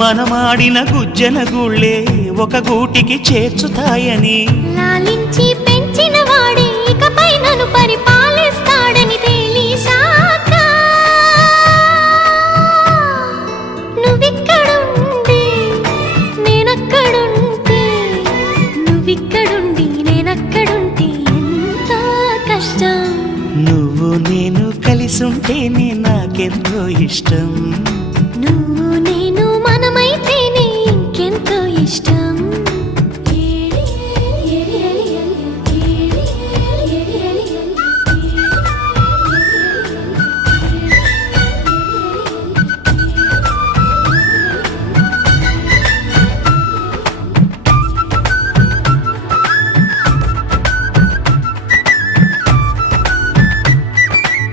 మనమాడిన గుజ్జన గుళ్ళే ఒక గూటికి చేర్చుతాయని లాలించి పెంచిన వాడే ఇకపై నన్ను పరిపాలిస్తాడని తెలిసాక నువ్విక్కడుండి నేనక్కడుంటే నువ్విక్కడుండి నేనక్కడుంటే ఎంత కష్టం. నువ్వు నేను కలిసుంటేనే నాకెంతో ఇష్టం. నువ్వు నేను మనమైతేనే ఇంకెంతో ఇష్టం.